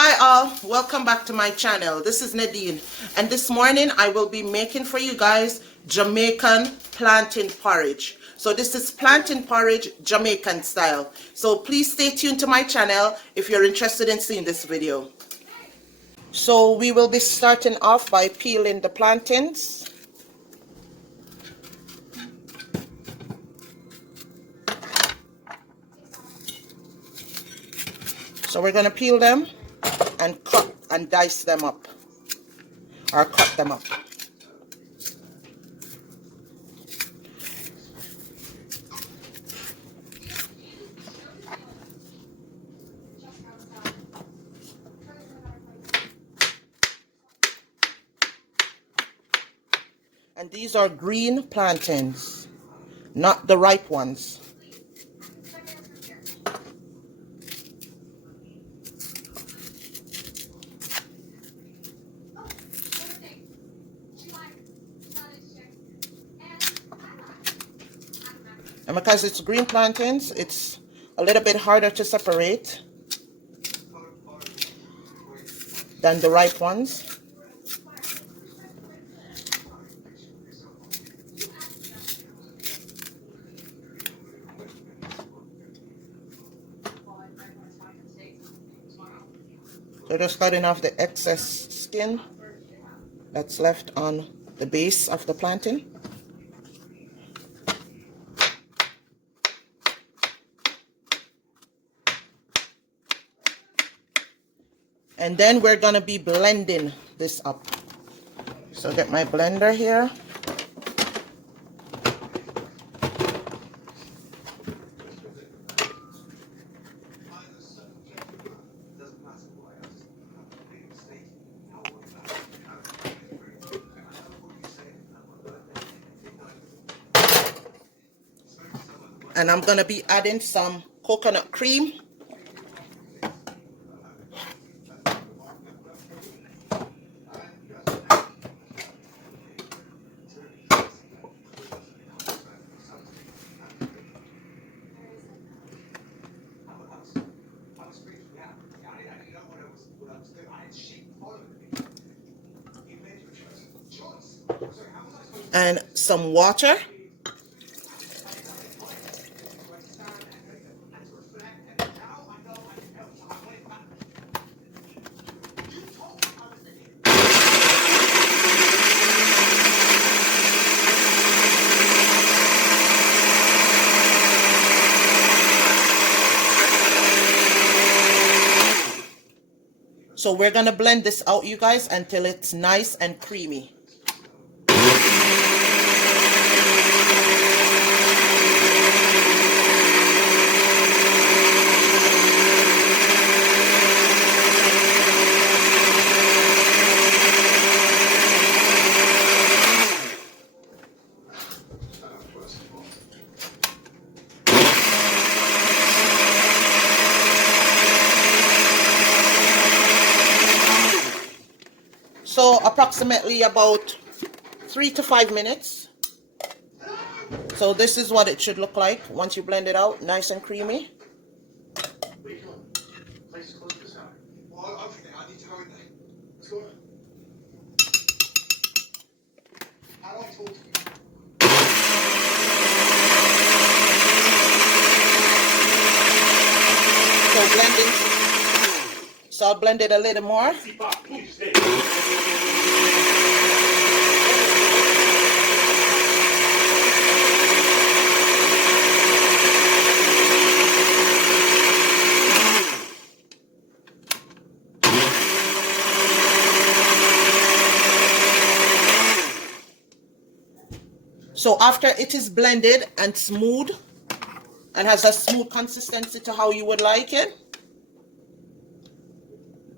Hi all, welcome back to my channel. This is Nadine, and this morning I will be making for you guys Jamaican plantain porridge. So this is plantain porridge Jamaican style. So please stay tuned to my channel if you're interested in seeing this video. So we will be starting off by peeling the plantains. So we're going to peel them and cut and dice them up, or cut them up. And these are green plantains, not the ripe ones. And because it's green plantains, it's a little bit harder to separate than the ripe ones. So just cutting off the excess skin that's left on the base of the plantain. And then we're going to be blending this up. So get my blender here. And I'm going to be adding some coconut cream. And some water. So we're going to blend this out, you guys, until it's nice and creamy. So approximately about 3 to 5 minutes. So this is what it should look like once you blend it out, nice and creamy. So blending. So I'll blend it a little more. So after it is blended and smooth and has a smooth consistency to how you would like it,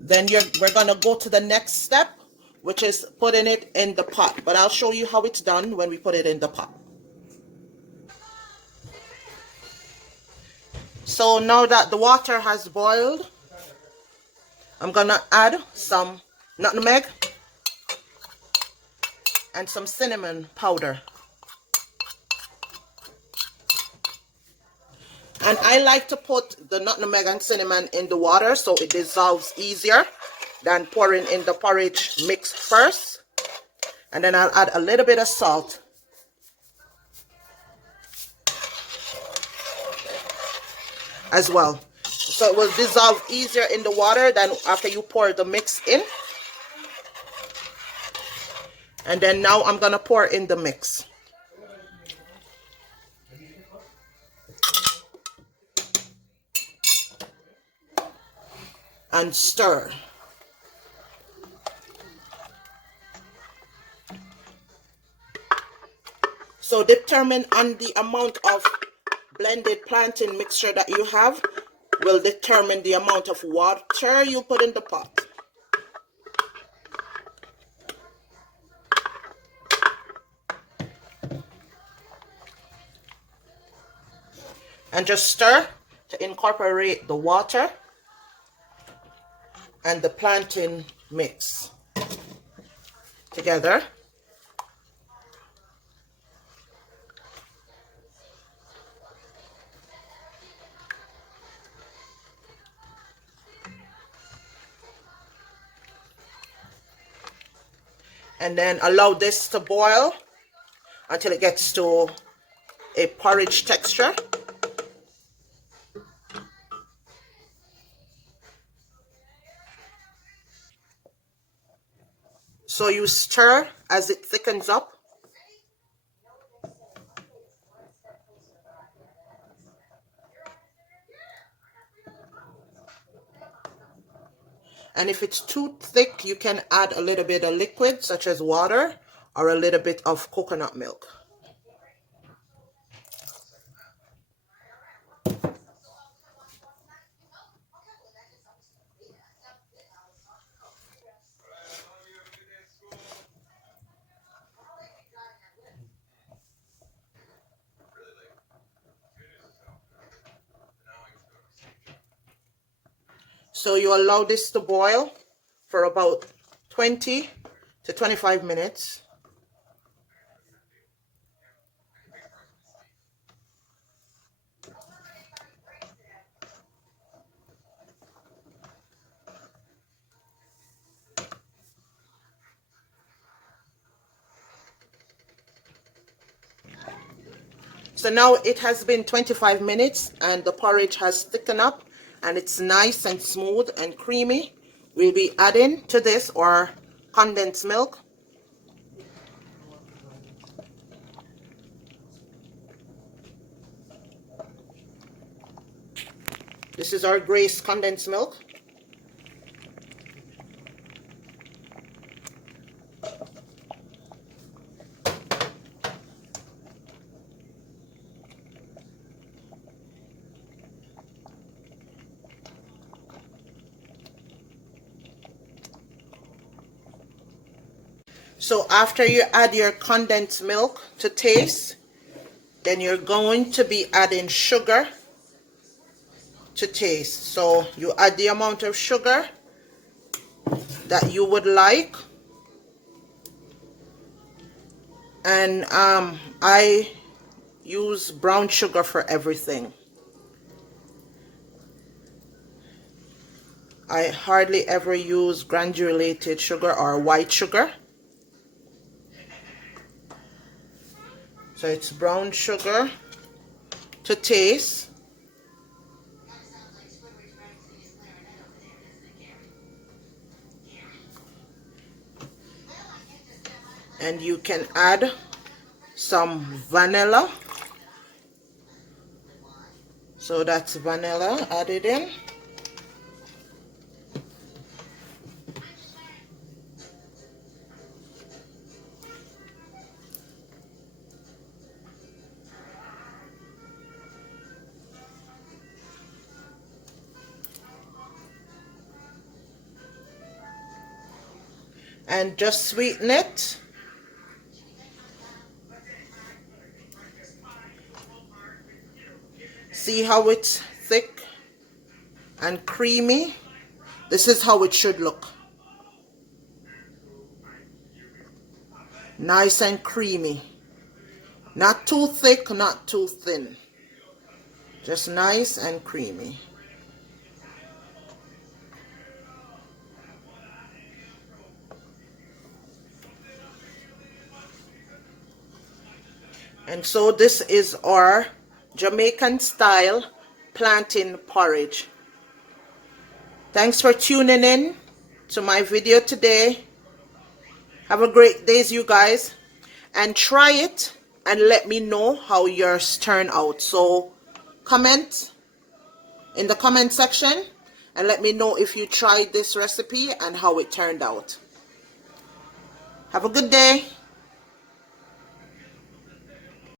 then we're going to go to the next step, which is putting it in the pot. But I'll show you how it's done when we put it in the pot. So now that the water has boiled, I'm going to add some nutmeg and some cinnamon powder. And I like to put the nutmeg and cinnamon in the water so it dissolves easier than pouring in the porridge mix first. And then I'll add a little bit of salt. As well. So it will dissolve easier in the water than after you pour the mix in. And then now I'm going to pour in the mix. And stir. So determine on the amount of blended plantain mixture that you have will determine the amount of water you put in the pot. And just stir to incorporate the water and the plantain mix together. And then allow this to boil until it gets to a porridge texture. So you stir as it thickens up. And if it's too thick, you can add a little bit of liquid, such as water, or a little bit of coconut milk. So you allow this to boil for about 20 to 25 minutes. So now it has been 25 minutes and the porridge has thickened up and it's nice and smooth and creamy. We'll be adding to this our condensed milk. This is our Grace condensed milk. So after you add your condensed milk to taste, then you're going to be adding sugar to taste. So you add the amount of sugar that you would like. And I use brown sugar for everything. I hardly ever use granulated sugar or white sugar. So it's brown sugar to taste. And you can add some vanilla. So that's vanilla added in. And just sweeten it. See how it's thick and creamy? This is how it should look. Nice and creamy. Not too thick, not too thin. Just nice and creamy. And so this is our Jamaican style plantain porridge. Thanks for tuning in to my video today. Have a great day, you guys, and try it and let me know how yours turn out. So comment in the comment section and let me know if you tried this recipe and how it turned out. Have a good day.